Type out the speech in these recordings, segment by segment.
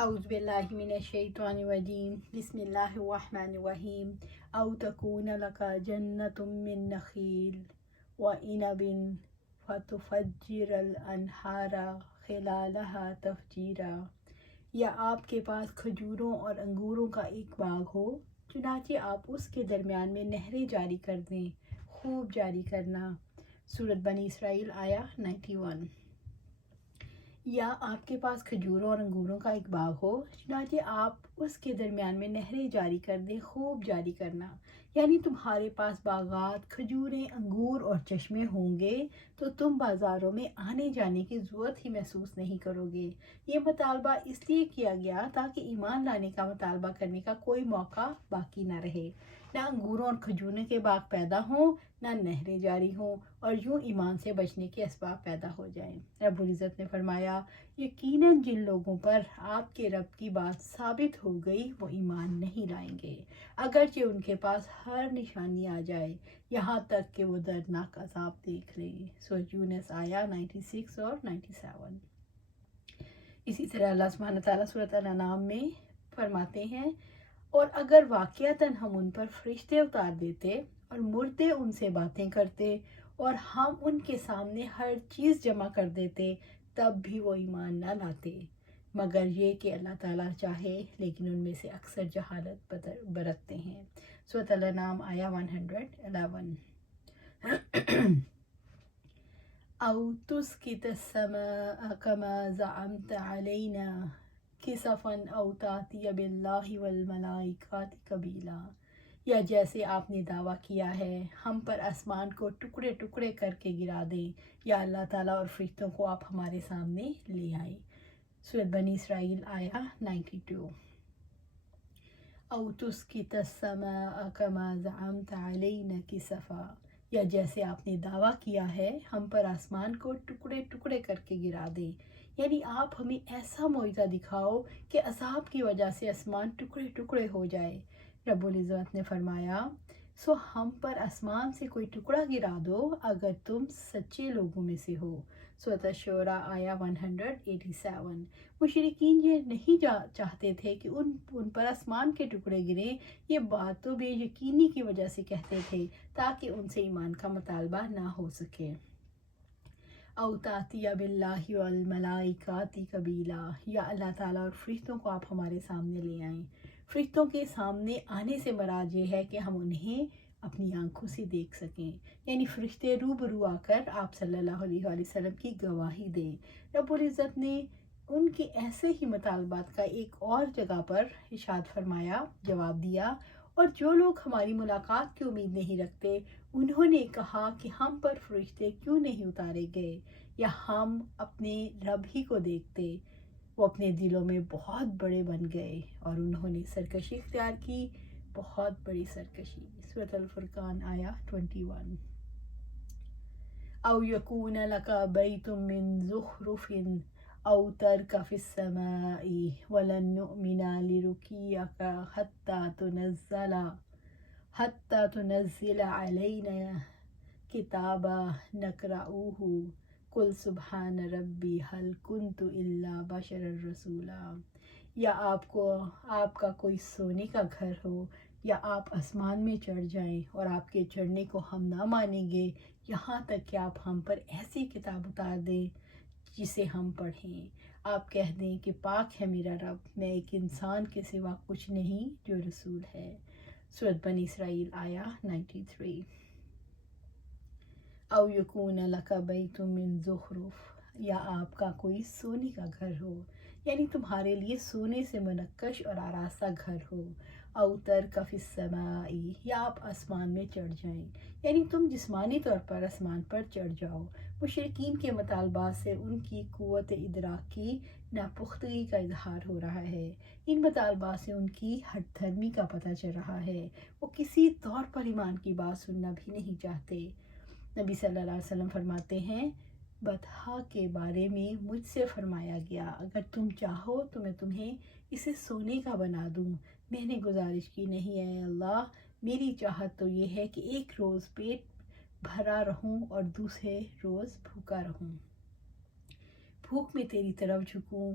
اعوذ باللہ من الشیطان الرجیم بسم اللہ الرحمن الرحیم او تکون لک جنۃ من نخیل وعنب فتفجر الانہار خلالها تفجیرا، یا آپ کے پاس کھجوروں اور انگوروں کا ایک باغ ہو، چنانچہ آپ اس کے درمیان میں نہریں جاری کر دیں، خوب جاری کرنا۔ سورۃ بنی اسرائیل آیا 91۔ یا آپ کے پاس کھجوروں اور انگوروں کا ایک باغ ہو، چنانچہ آپ اس کے درمیان میں نہریں جاری کر دیں، خوب جاری کرنا، یعنی تمہارے پاس باغات، کھجوریں، انگور اور چشمے ہوں گے تو تم بازاروں میں آنے جانے کی ضرورت ہی محسوس نہیں کرو گے۔ یہ مطالبہ اس لیے کیا گیا تاکہ ایمان لانے کا مطالبہ کرنے کا کوئی موقع باقی نہ رہے، نہ انگوروں اور کھجوروں کے باغ پیدا ہوں، نہ نہریں جاری ہوں، اور یوں ایمان سے بچنے کے اسباب پیدا ہو جائیں۔ رب العزت نے فرمایا، یقیناً جن لوگوں پر آپ کے رب کی بات ثابت ہو گئی وہ ایمان نہیں لائیں گے، اگرچہ ان کے پاس ہر نشانی آ جائے، یہاں تک کہ وہ دردناک عذاب دیکھ لیں۔ سورۃ یونس آیا 96 اور 97۔ اسی طرح اللہ سبحانہ تعالیٰ سورۃ الانعام میں فرماتے ہیں، اور اگر واقعتاً ہم ان پر فرشتے اتار دیتے اور مردے ان سے باتیں کرتے اور ہم ان کے سامنے ہر چیز جمع کر دیتے تب بھی وہ ایمان نہ لاتے، مگر یہ کہ اللہ تعالیٰ چاہے، لیکن ان میں سے اکثر جہالت برتتے ہیں۔ سورۃ الانعام آیا 111۔ او تسقط السماء كما زعمت علينا كسفا او تأتي بالله والملائكة قبيلا، یا جیسے آپ نے دعویٰ کیا ہے ہم پر آسمان کو ٹکڑے ٹکڑے کر کے گرا دیں، یا اللہ تعالیٰ اور فرشتوں کو آپ ہمارے سامنے لے آئیں۔ سورۃ بنی اسرائیل آیا 92۔ او تسقط السماء كما زعمت علينا كسفا، یا جیسے آپ نے دعویٰ کیا ہے ہم پر آسمان کو ٹکڑے ٹکڑے کر کے گرا دیں، یعنی آپ ہمیں ایسا معجزہ دکھاؤ کہ عذاب کی وجہ سے آسمان ٹکڑے ٹکڑے ہو جائے۔ رب العزت نے فرمایا، سو ہم پر آسمان سے کوئی ٹکڑا گرا دو اگر تم سچے لوگوں میں سے ہو۔ سورۃ الشعراء آیا 187۔ مشرکین یہ نہیں چاہتے تھے کہ ان پر آسمان کے ٹکڑے گریں، یہ بات تو بے یقینی کی وجہ سے کہتے تھے تاکہ ان سے ایمان کا مطالبہ نہ ہو سکے۔ او تأتی باللہ والملائکۃ قبیلا، یا اللہ تعالیٰ اور فرشتوں کو آپ ہمارے سامنے لے آئیں۔ فرشتوں کے سامنے آنے سے مراد یہ ہے کہ ہم انہیں اپنی آنکھوں سے دیکھ سکیں، یعنی فرشتے روبرو آ کر آپ صلی اللہ علیہ وآلہ وسلم کی گواہی دیں۔ رب العزت نے ان کے ایسے ہی مطالبات کا ایک اور جگہ پر ارشاد فرمایا، جواب دیا، اور جو لوگ ہماری ملاقات کی امید نہیں رکھتے انہوں نے کہا کہ ہم پر فرشتے کیوں نہیں اتارے گئے یا ہم اپنے رب ہی کو دیکھتے۔ وہ اپنے دلوں میں بہت بڑے بن گئے اور انہوں نے سرکشی اختیار کی، بہت بڑی سرکشی۔ سورۃ الفرقان آیا 21۔ او یکون لک بیت من زخرف او ترک فی السماء ولن نؤمن لرقیک حتی تنزل علینا کتابا نقرؤہ قل سبحان ربی هل کنت الا بشرا رسولا، یا آپ کا کوئی سونے کا گھر ہو، یا آپ آسمان میں چڑھ جائیں اور آپ کے چڑھنے کو ہم نہ مانیں گے یہاں تک کہ آپ ہم پر ایسی کتاب اتار دیں جسے ہم پڑھیں۔ آپ کہہ دیں کہ پاک ہے میرا رب، میں ایک انسان کے سوا کچھ نہیں جو رسول ہے۔ سورۃ بنی اسرائیل آیا 93۔ او یکون لک بیت من زخرف، یا آپ کا کوئی سونے کا گھر ہو، یعنی تمہارے لیے سونے سے منقش اور آراستہ گھر ہو۔ او ترک فی السماء، یا آپ آسمان میں چڑھ جائیں، یعنی تم جسمانی طور پر آسمان پر چڑھ جاؤ۔ مشرکین کے مطالبات سے ان کی قوت ادراک کی ناپختگی کا اظہار ہو رہا ہے، ان مطالبات سے ان کی ہٹ دھرمی کا پتہ چل رہا ہے، وہ کسی طور پر ایمان کی بات سننا بھی نہیں چاہتے۔ نبی صلی اللہ علیہ وسلم فرماتے ہیں، بطحا کے بارے میں مجھ سے فرمایا گیا، اگر تم چاہو تو میں تمہیں اسے سونے کا بنا دوں۔ میں نے گزارش کی، نہیں اے اللہ، میری چاہت تو یہ ہے کہ ایک روز پیٹ بھرا رہوں اور دوسرے روز بھوکا رہوں، بھوک میں تیری طرف جھکوں،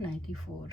94।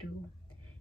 2।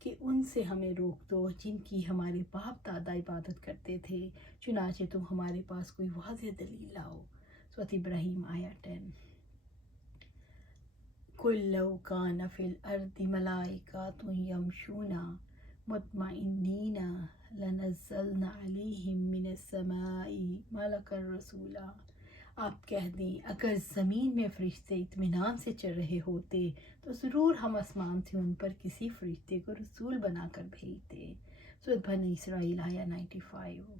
کہ ان سے ہمیں روک دو جن کی ہمارے باپ دادا عبادت کرتے تھے، چنانچہ تم ہمارے پاس کوئی واضح دلیل لاؤ۔ سورۃ ابراہیم آیا 10۔ قُل لَوْ كَانَ فِي الْأَرْضِ مَلَائِكَةٌ يَمْشُونَ مُطْمَئِنِّينَ لَنَزَّلْنَا عَلَيْهِم مِّنَ السَّمَاءِ مَلَكًا رَّسُولًا۔ آپ کہہ دیں اگر زمین میں فرشتے اطمینان سے چل رہے ہوتے تو ضرور ہم آسمان سے ان پر کسی فرشتے کو رسول بنا کر بھیجتے۔ سورۃ بنی اسرائیل آیا 95۔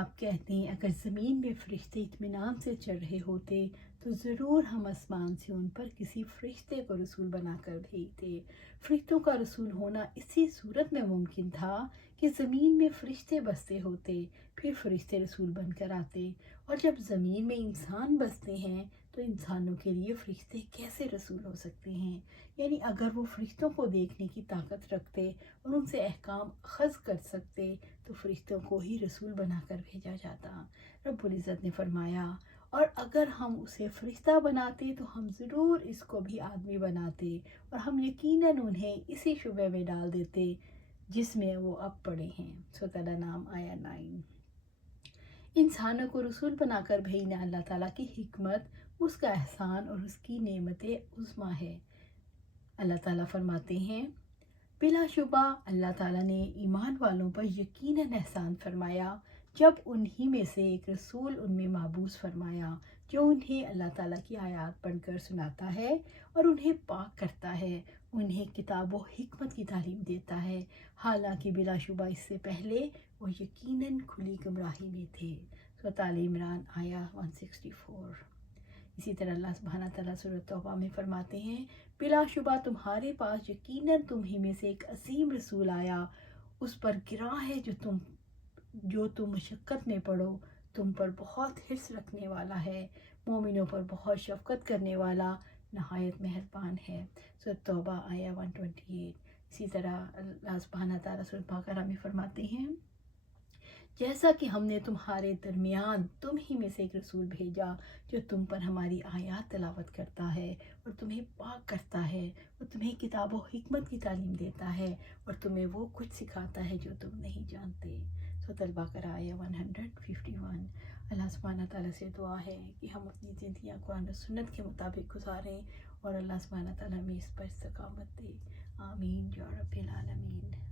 آپ کہتے ہیں اگر زمین میں فرشتے اطمینان سے چل رہے ہوتے تو ضرور ہم آسمان سے ان پر کسی فرشتے کو رسول بنا کر بھیجتے۔ فرشتوں کا رسول ہونا اسی صورت میں ممکن تھا کہ زمین میں فرشتے بستے ہوتے، پھر فرشتے رسول بن کر آتے، اور جب زمین میں انسان بستے ہیں تو انسانوں کے لیے فرشتے کیسے رسول ہو سکتے ہیں؟ یعنی اگر وہ فرشتوں کو دیکھنے کی طاقت رکھتے اور ان سے احکام اخذ کر سکتے تو فرشتوں کو ہی رسول بنا کر بھیجا جاتا۔ رب العزت نے فرمایا اور اگر ہم اسے فرشتہ بناتے تو ہم ضرور اس کو بھی آدمی بناتے، اور ہم یقیناً انہیں اسی شبہ میں ڈال دیتے جس میں وہ اب پڑے ہیں۔ سورۃ الانعام آیا 9۔ انسانوں کو رسول بنا کر بھیجنا اللہ تعالیٰ کی حکمت، اس کا احسان اور اس کی نعمت عظمیٰ ہے۔ اللہ تعالیٰ فرماتے ہیں بلا شبہ اللہ تعالیٰ نے ایمان والوں پر یقیناً احسان فرمایا جب انہی میں سے ایک رسول ان میں مابعوث فرمایا جو انہیں اللہ تعالیٰ کی آیات پڑھ کر سناتا ہے اور انہیں پاک کرتا ہے، انہیں کتاب و حکمت کی تعلیم دیتا ہے، حالانکہ بلا شبہ اس سے پہلے وہ یقیناً کھلی گمراہی میں تھے۔ سورۃ آل عمران آیا 164۔ اسی طرح اللہ سبحانہ تعالیٰ سورۃ توبہ میں فرماتے ہیں بلا شبہ تمہارے پاس یقیناً تم ہی میں سے ایک عظیم رسول آیا، اس پر گراں ہے جو تم مشقت میں پڑو، تم پر بہت حرص رکھنے والا ہے، مومنوں پر بہت شفقت کرنے والا، نہایت مہربان ہے۔ سورۃ توبہ آیا 128۔ اسی طرح اللہ سبحانہ تعالیٰ سورۃ بقرہ میں فرماتے ہیں جیسا کہ ہم نے تمہارے درمیان تم ہی میں سے ایک رسول بھیجا جو تم پر ہماری آیات تلاوت کرتا ہے اور تمہیں پاک کرتا ہے اور تمہیں کتاب و حکمت کی تعلیم دیتا ہے اور تمہیں وہ کچھ سکھاتا ہے جو تم نہیں جانتے۔ سورۃ البقرہ آیا 151۔ اللہ سبحانہ تعالیٰ سے دعا ہے کہ ہم اپنی زندگیاں قرآن و سنت کے مطابق گزاریں اور اللہ سبحانہ تعالیٰ میں اس پر استقامت دے۔ آمین یا رب العالمین۔